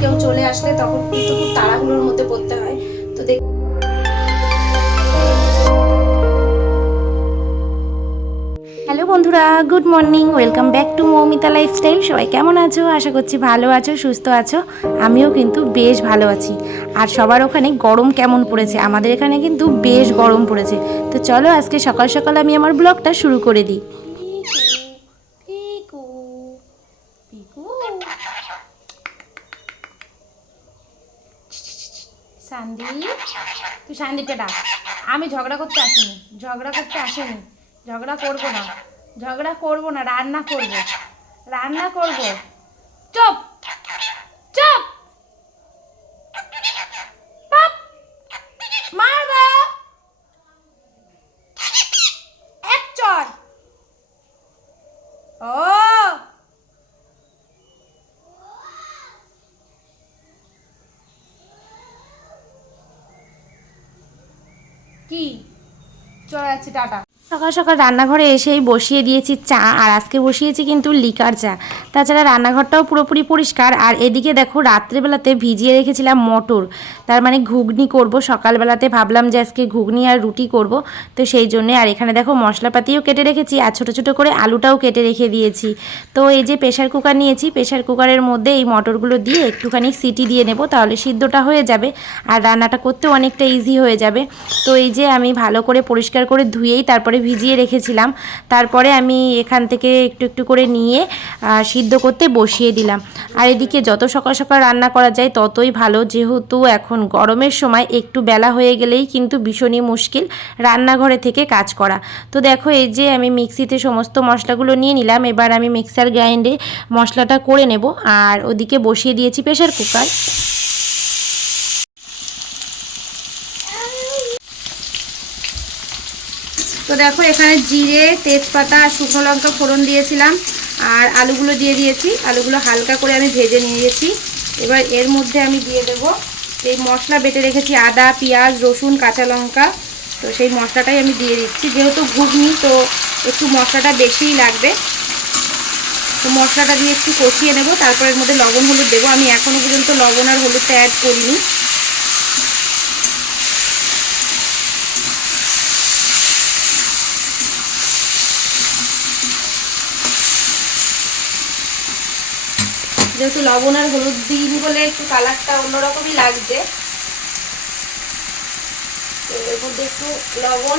কেউ চলে আসলে তখন কিন্তু খুব তাড়াহুড়োর মধ্যে পড়তে হয়। তো হ্যালো বন্ধুরা, good morning, welcome back to Moumita lifestyle. সবাই কেমন আছো? আশা করছি ভালো আছো, সুস্থ আছো। আমিও কিন্তু বেশ ভালো আছি। আর সবার ওখানে গরম কেমন পড়েছে? আমাদের এখানে কিন্তু বেশ গরম পড়েছে। তো চলো আজকে সকাল সকাল আমি আমার ব্লগটা শুরু করে দিই। সান্দি, তুই সান্দিকে ডাক। আমি ঝগড়া করতে আসিনি, ঝগড়া করতে আসিনি, ঝগড়া করবো না, ঝগড়া করবো না, রান্না করবো, রান্না করবো। চুপ চুপ, পাপ মারবো, এক চর। ও কি, চলে যাচ্ছি, টাটা। সকাল সকাল রান্নাঘরে এসেই বসিয়ে দিয়েছি চা, আর আজকে বসিয়েছি কিন্তু লিকার চা। তাছাড়া রান্নাঘরটাও পুরোপুরি পরিষ্কার। আর এদিকে দেখো, রাত্রেবেলাতে ভিজিয়ে রেখেছিলাম মটর, তার মানে ঘুগনি করব। সকালবেলাতে ভাবলাম যে আজকে ঘুগনি আর রুটি করব, তো সেই জন্যে। আর এখানে দেখো মশলাপাতিও কেটে রেখেছি, আর ছোটো ছোটো করে আলুটাও কেটে রেখে দিয়েছি। তো এই যে প্রেশার কুকার নিয়েছি, প্রেশার কুকারের মধ্যে এই মটরগুলো দিয়ে একটুখানি সিটি দিয়ে নেব, তাহলে সিদ্ধটা হয়ে যাবে আর রান্নাটা করতেও অনেকটা ইজি হয়ে যাবে। তো এই যে আমি ভালো করে পরিষ্কার করে ধুয়েই তারপরে ভিজিয়ে রেখেছিলাম। তারপরে আমি এখান থেকে একটু একটু করে নিয়ে সিদ্ধ করতে বসিয়ে দিলাম। আর এদিকে যত সকাল সকাল রান্না করা যায় ততই ভালো, যেহেতু এখন গরমের সময় একটু বেলা হয়ে গেলেই কিন্তু ভীষণই মুশকিল রান্নাঘরে থেকে কাজ করা। তো দেখো, এই যে আমি মিক্সিতে সমস্ত মশলাগুলো নিয়ে নিলাম। এবার আমি মিক্সার গ্রাইন্ডে মশলাটা করে নেব। আর ওদিকে বসিয়ে দিয়েছি প্রেশার কুকার। তো দেখো, এখানে জিরে, তেজপাতা আর শুকনো লঙ্কা ফোড়ন দিয়েছিলাম, আর আলুগুলো দিয়ে দিয়েছি। আলুগুলো হালকা করে আমি ভেজে নিয়েছি। এবার এর মধ্যে আমি দিয়ে দেব এই মশলা বেটে রেখেছি, আদা, পেঁয়াজ, রসুন, কাঁচা লঙ্কা। তো সেই মশলাটাই আমি দিয়ে দিচ্ছি, যেহেতু ঘুগনি তো একটু মশলাটা বেশিই লাগবে। তো মশলাটা দিয়ে একটু কষিয়ে নেব, তারপর এর মধ্যে লবণ হলুদ দেবো। আমি এখনও পর্যন্ত লবণ আর হলুদটা অ্যাড করিনি। যেহেতু লবণ আর হলুদ দিইনি বলে একটু কালারটা অন্যরকমই লাগছে। তো এর মধ্যে একটু লবণ,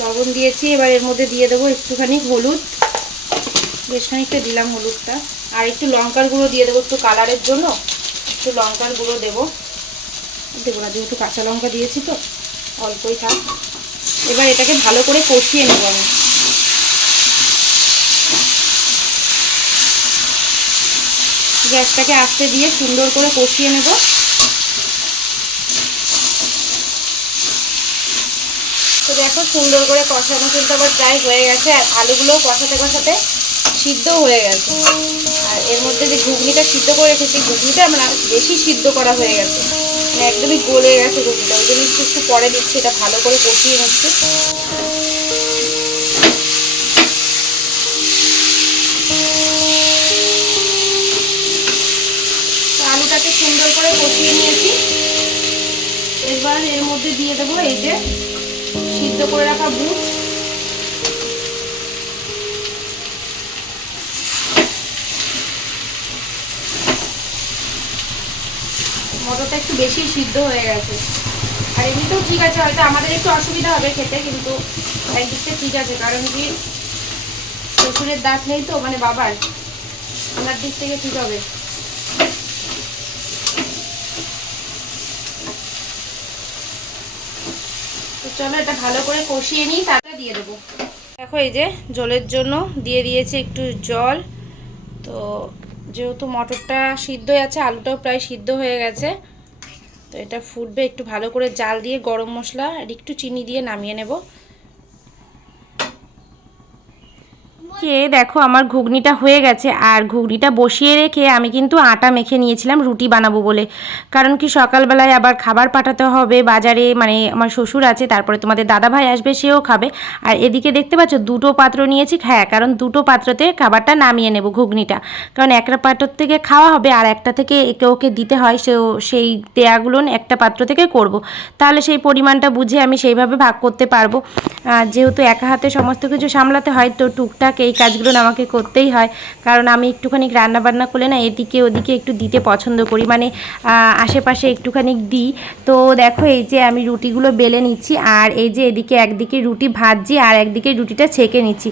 লবণ দিয়েছি। এবার এর মধ্যে দিয়ে দেবো একটুখানি হলুদ, বেশ খানিকটা দিলাম হলুদটা। আর একটু লঙ্কার গুঁড়ো দিয়ে দেবো, একটু কালারের জন্য একটু লঙ্কার গুঁড়ো দেবো না, যেহেতু কাঁচা লঙ্কা দিয়েছি তো অল্পই থাক। এবার এটাকে ভালো করে কষিয়ে নেব আমি। গ্যাসটাকে আস্তে দিয়ে সুন্দর করে কষিয়ে নেব। তো দেখো, সুন্দর করে কষানো কিন্তু আবার প্রায় হয়ে গেছে, আর আলুগুলোও কষাতে কষাতে সিদ্ধও হয়ে গেছে। আর এর মধ্যে যে ঘুগনিটা সিদ্ধ করে রেখেছি, ঘুগনিটা আমরা বেশি সিদ্ধ করা হয়ে গেছে, মানে একদমই গলে গেছে ঘুগনিটা। ওই জন্য একটু একটু পরে দিচ্ছি, এটা ভালো করে কষিয়ে নিচ্ছি। আলুটাকে সুন্দর করে কষিয়ে নিয়েছি। এবার এর মধ্যে দিয়ে দেবো এই যে সিদ্ধ করে রাখা বুট। মটরটা একটু বেশি সিদ্ধ হয়ে গেছে। আর এমনিতেও ঠিক আছে, হয়তো আমাদের একটু অসুবিধা হবে খেতে, কিন্তু একদিক থেকে ঠিক আছে, কারণ কি শ্বশুরের দাঁত নেই তো, মানে বাবার, ওনার দিক থেকে ঠিক হবে। তো চলো এটা ভালো করে কষিয়ে নিই, তারপরে দিয়ে দেবো। দেখো, এই যে জলের জন্য দিয়ে দিয়েছি একটু জল। তো যেহেতু মটরটা সিদ্ধ হয়ে আছে, আলুটাও প্রায় সিদ্ধ হয়ে গেছে, তো এটা ফুটবে। একটু ভালো করে জাল দিয়ে গরম মশলা আর একটু চিনি দিয়ে নামিয়ে নেব। কে দেখো আমার ঘুগনিটা হয়ে গেছে, আর ঘুগনিটা বসিয়ে রেখে আমি কিন্তু আটা মেখে নিয়েছিলাম রুটি বানাবো বলে। কারণ কি সকালবেলায় আবার খাবার পাঠাতে হবে বাজারে, মানে আমার শ্বশুর আছে, তারপরে তোমাদের দাদাভাই আসবে, সেও খাবে। আর এদিকে দেখতে পাচ্ছ দুটো পাত্র নিয়েছি, হ্যাঁ কারণ দুটো পাত্রতে খাবারটা নামিয়ে নেব ঘুগনিটা, কারণ একটা পাত্র থেকে খাওয়া হবে আর একটা থেকে একে ওকে দিতে হয়, সেই দেয়াগুলো একটা পাত্র থেকে করব। তাহলে সেই পরিমাণটা বুঝে আমি সেইভাবে ভাগ করতে পারবো। যেহেতু একা হাতে সমস্ত কিছু সামলাতে হয়, তো টুকটাক এই কাজগুলো আমাকে করতেই হয়। কারণ আমি একটুখানি রান্নাবান্না করলে না এদিকে ওদিকে একটু দিতে পছন্দ করি, মানে আশেপাশে একটুখানি দিই। তো দেখো এই যে আমি রুটিগুলো বেলে নিচ্ছি, আর এই যে এদিকে একদিকে রুটি ভাজছি আর একদিকে রুটিটা ছেঁকে নিচ্ছি।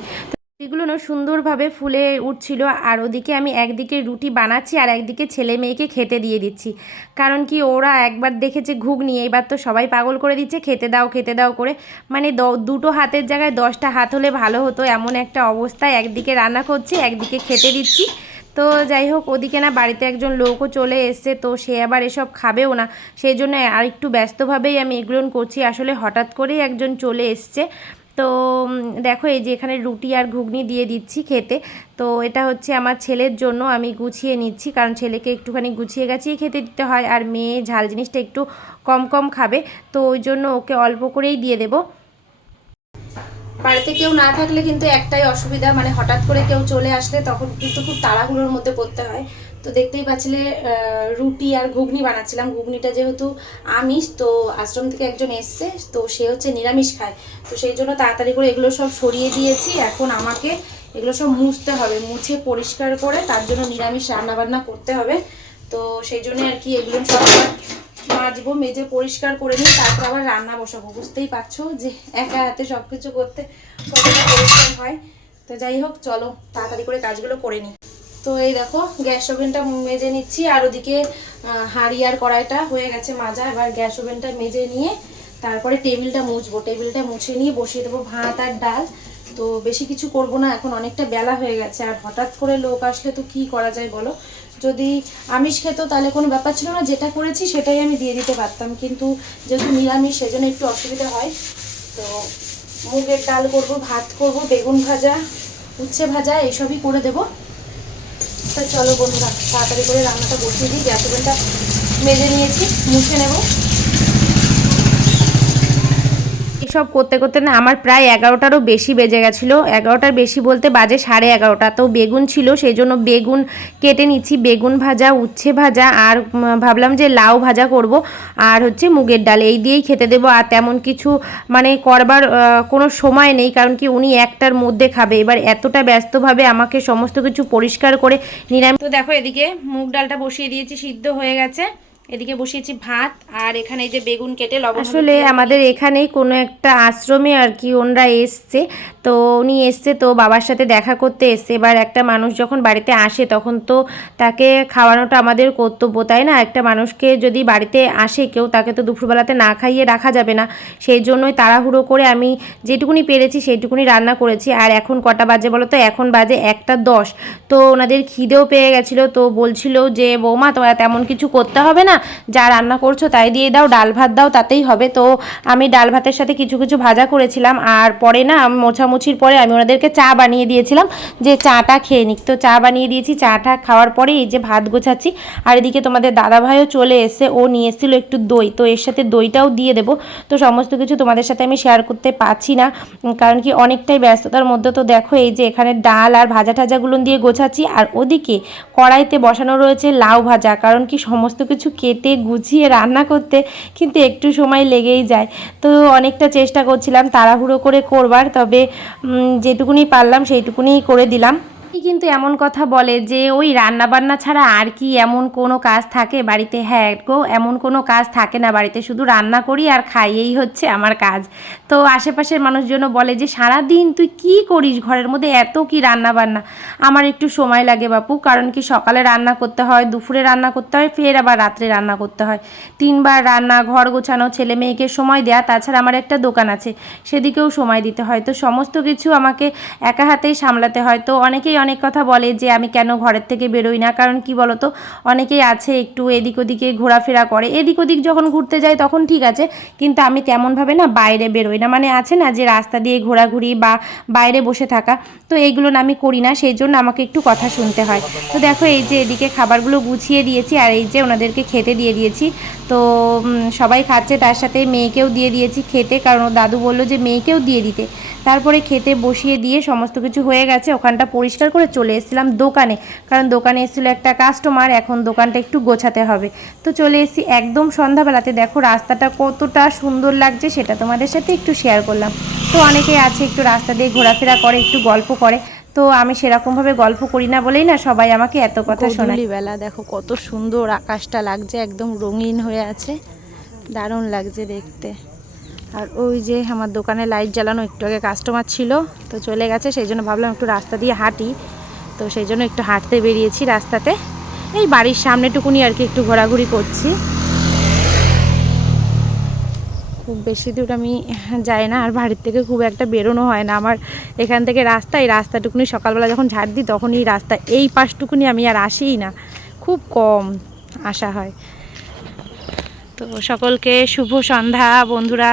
রুটিগুলো না সুন্দরভাবে ফুলে উঠছিল, আর ওদিকে আমি একদিকে রুটি বানাচ্ছি আর একদিকে ছেলে মেয়েকে খেতে দিয়ে দিচ্ছি। কারণ কি ওরা একবার দেখেছে ঘুগনি, এবার তো সবাই পাগল করে দিচ্ছে খেতে দাও করে। মানে দুটো হাতের জায়গায় 10টা হাত হলে ভালো হতো, এমন একটা অবস্থায় একদিকে রান্না করছি একদিকে খেতে দিচ্ছি। তো যাই হোক, ওদিকে না বাড়িতে একজন লোকও চলে এসছে, তো সে আবার এসব খাবেও না, সেই জন্য আর একটু ব্যস্তভাবেই আমি এগুলো করছি। আসলে হঠাৎ করেই একজন চলে এসছে। তো দেখো এই যে এখানে রুটি আর ঘুগনি দিয়ে দিচ্ছি খেতে। তো এটা হচ্ছে আমার ছেলের জন্য আমি গুছিয়ে নিচ্ছি, কারণ ছেলেকে একটুখানি গুছিয়ে গাছিয়ে খেতে দিতে হয়, আর মেয়ে ঝাল জিনিসটা একটু কম কম খাবে, তো ওই জন্য ওকে অল্প করেই দিয়ে দেবো। বাড়িতে কেউ না থাকলে কিন্তু একটাই অসুবিধা, মানে হঠাৎ করে কেউ চলে আসলে তখন কিন্তু খুব তাড়াহুড়োর মধ্যে পড়তে হয়। তো দেখতেই পাচ্ছিলে রুটি আর ঘুগনি বানাচ্ছিলাম। ঘুগনিটা যেহেতু আমিষ, তো আশ্রম থেকে একজন এসছে, তো সে হচ্ছে নিরামিষ খায়, তো সেই জন্য তাড়াতাড়ি করে এগুলো সব সরিয়ে দিয়েছি। এখন আমাকে এগুলো সব মুছতে হবে, মুছে পরিষ্কার করে তার জন্য নিরামিষ রান্নাবান্না করতে হবে। তো সেই জন্য আর কি এগুলো সব মাজবো, মেজে পরিষ্কার করে নিই, তারপর আবার রান্না বসাবো। বুঝতেই পারছো যে একা হাতে সব কিছু করতে কতটা পরিশ্রম হয়। তো যাই হোক, চলো তাড়াতাড়ি করে কাজগুলো করে নিই। তো এই দেখো গ্যাস ওভেনটা মেজে নিচ্ছি, আর ওদিকে হাঁড়ি আর কড়াইটা হয়ে গেছে মাজা। এবার গ্যাস ওভেনটা মেজে নিয়ে তারপরে টেবিলটা মুছবো, টেবিলটা মুছে নিয়ে বসিয়ে দেবো ভাত আর ডাল। তো বেশি কিছু করব না, এখন অনেকটা বেলা হয়ে গেছে, আর হঠাৎ করে লোক আসলে তো কি করা যায় বলো। যদি আমিষ খেত তাহলে কোনো ব্যাপার ছিল না, যেটা করেছি সেটাই আমি দিয়ে দিতে পারতাম, কিন্তু যেহেতু নিরামিষ সেজন্য একটু অসুবিধা হয়। তো মুগের ডাল করব, ভাত করব, বেগুন ভাজা, উচ্ছে ভাজা এইসবই করে দেবো। তো চলো বন্ধুরা তাড়াতাড়ি করে রান্নাটা বসিয়ে দিই। গ্যাস ওভেনটা মেজে নিয়েছি, মুছে নেব। এসব করতে করতে না আমার প্রায় 11টারও বেশি বেজে গেছিলো। 11টার বেশি বলতে বাজে 11:30। তো বেগুন ছিল, সেই জন্য বেগুন কেটে নিচ্ছি, বেগুন ভাজা, উচ্ছে ভাজা, আর ভাবলাম যে লাউ ভাজা করব, আর হচ্ছে মুগের ডাল, এই দিয়েই খেতে দেবো। আর তেমন কিছু মানে করবার কোনো সময় নেই, কারণ কি উনি 1টার মধ্যে খাবে। এবার এতটা ব্যস্তভাবে আমাকে সমস্ত কিছু পরিষ্কার করে নিরামিষ। তো দেখো এদিকে মুগ ডালটা বসিয়ে দিয়েছি, সিদ্ধ হয়ে গেছে। এদিকে বসিয়েছি ভাত, আর এখানে এই যে বেগুন কেটে লবণ। আসলে আমাদের এখানেই কোনো একটা আশ্রমে আর কি ওনরা এসছে, তো উনি এসছে, তো বাবার সাথে দেখা করতে এসছে। এবার একটা মানুষ যখন বাড়িতে আসে তখন তো তাকে খাওয়ানোটা আমাদের কর্তব্য, তাই না? একটা মানুষকে যদি বাড়িতে আসে কেউ, তাকে তো দুপুরবেলাতে না খাইয়ে রাখা যাবে না। সেই জন্যই তাড়াহুড়ো করে আমি যেটুকুনি পেরেছি সেইটুকুনি রান্না করেছি। আর এখন কটা বাজে বলো তো? এখন বাজে 1:10। তো ওনাদের খিদেও পেয়ে গেছিলো, তো বলছিল যে বৌমা তোমার তেমন কিছু করতে হবে না, যা রান্না করছো তাই দিয়ে দাও, ডাল ভাত দাও তাতেই হবে। তো আমি ডাল ভাতের সাথে কিছু কিছু ভাজা করেছিলাম, আর পরে না মোছামুছির পরে আমি ওনাদেরকে চা বানিয়ে দিয়েছিলাম যে চাটা খেয়ে নিক। তো চা বানিয়ে দিয়েছি, চাটা খাওয়ার পরে এই যে ভাত গোছাচ্ছি। আর এদিকে তোমাদের দাদাভাইও চলে এসে, ও নিয়ে এসেছিলো একটু দই, তো এর সাথে দইটাও দিয়ে দেবো। তো সমস্ত কিছু তোমাদের সাথে আমি শেয়ার করতে পারছি না, কারণ কি অনেকটাই ব্যস্ততার মধ্যে। তো দেখো এই যে এখানে ডাল আর ভাজা টাজাগুলো দিয়ে গোছাচ্ছি, আর ওদিকে কড়াইতে বসানো রয়েছে লাউ ভাজা, কারণ কি সমস্ত কিছু কেটে গুছিয়ে রান্না করতে কিন্তু একটু সময় লেগেই যায়। তো অনেকটা চেষ্টা করছিলাম তাড়াহুড়ো করে করবার, তবে যেটুকুনি পারলাম সেইটুকুনি করে দিলাম। কিন্তু এমন কথা বলে যে ওই রান্না বান্না ছাড়া আর কি এমন কোনো কাজ থাকে বাড়িতে? হ্যাঁ গো, এমন কোনো কাজ থাকে না বাড়িতে, শুধু রান্না করি আর খাই, এই হচ্ছে আমার কাজ। তো আশেপাশের মানুষজনও বলে যে সারাদিন তুই কি করিস ঘরের মধ্যে, এত কি রান্না বান্না? আমার একটু সময় লাগে বাপু, কারণ কি সকালে রান্না করতে হয়, দুপুরে রান্না করতে হয়, ফের আবার রাত্রে রান্না করতে হয়, 3বার রান্না, ঘর গোছানো, ছেলে মেয়েকে সময় দেয়া, তাছাড়া আমার একটা দোকান আছে সেদিকেও সময় দিতে হয়। তো সমস্ত কিছু আমাকে একা হাতেই সামলাতে হয়। তো অনেকেই অনেক কথা বলে যে আমি কেন ঘরের থেকে বেরোই না, কারণ কি বলতো অনেকেই আছে একটু এদিক ওদিকে ঘোরাফেরা করে, এদিক ওদিক যখন ঘুরতে যায় তখন ঠিক আছে, কিন্তু আমি তেমনভাবে না বাইরে বেরোই না, মানে আছে না যে রাস্তা দিয়ে ঘোরাঘুরি বা বাইরে বসে থাকা, তো এইগুলো না আমি করি না, সেই জন্য আমাকে একটু কথা শুনতে হয়। তো দেখো এই যে এদিকে খাবারগুলো গুছিয়ে দিয়েছি আর এই যে ওনাদেরকে খেতে দিয়ে দিয়েছি। তো সবাই খাচ্ছে, তার সাথে মেয়েকেও দিয়ে দিয়েছি খেতে, কারণ ও দাদু বললো যে মেয়েকেও দিয়ে দিতে। তারপরে খেতে বসিয়ে দিয়ে সমস্ত কিছু হয়ে গেছে, ওখানটা পরিষ্কার করে চলে এসেছিলাম দোকানে, কারণ দোকানে এসেছিলো একটা কাস্টমার, এখন দোকানটা একটু গোছাতে হবে। তো চলে এসেছি একদম সন্ধ্যাবেলাতে, দেখো রাস্তাটা কতটা সুন্দর লাগছে সেটা তোমাদের সাথে একটু শেয়ার করলাম। তো অনেকেই আছে একটু রাস্তা দিয়ে ঘোরাফেরা করে, একটু গল্প করে, তো আমি সেরকমভাবে গল্প করি না বলেই না সবাই আমাকে এত কথা শোনায়। বেলা দেখো কত সুন্দর আকাশটা লাগছে, একদম রঙিন হয়ে আছে, দারুণ লাগছে দেখতে। আর ওই যে আমার দোকানে লাইট জ্বালানো, একটু আগে কাস্টমার ছিল তো চলে গেছে, সেই জন্য ভাবলাম একটু রাস্তা দিয়ে হাঁটি, তো সেই জন্য একটু হাঁটতে বেরিয়েছি রাস্তাতে, এই বাড়ির সামনেটুকুনি আর কি একটু ঘোরাঘুরি করছি। খুব বেশি দূর আমি যাই না, আর বাড়ির থেকে খুব একটা বেরোনো হয় না আমার, এখান থেকে রাস্তা, এই রাস্তাটুকুনি সকালবেলা যখন ঝাড় দিই তখনই রাস্তা, এই পাশটুকুনি আমি আর আসিই না, খুব কম আসা হয়। তো সকলকে শুভ সন্ধ্যা বন্ধুরা।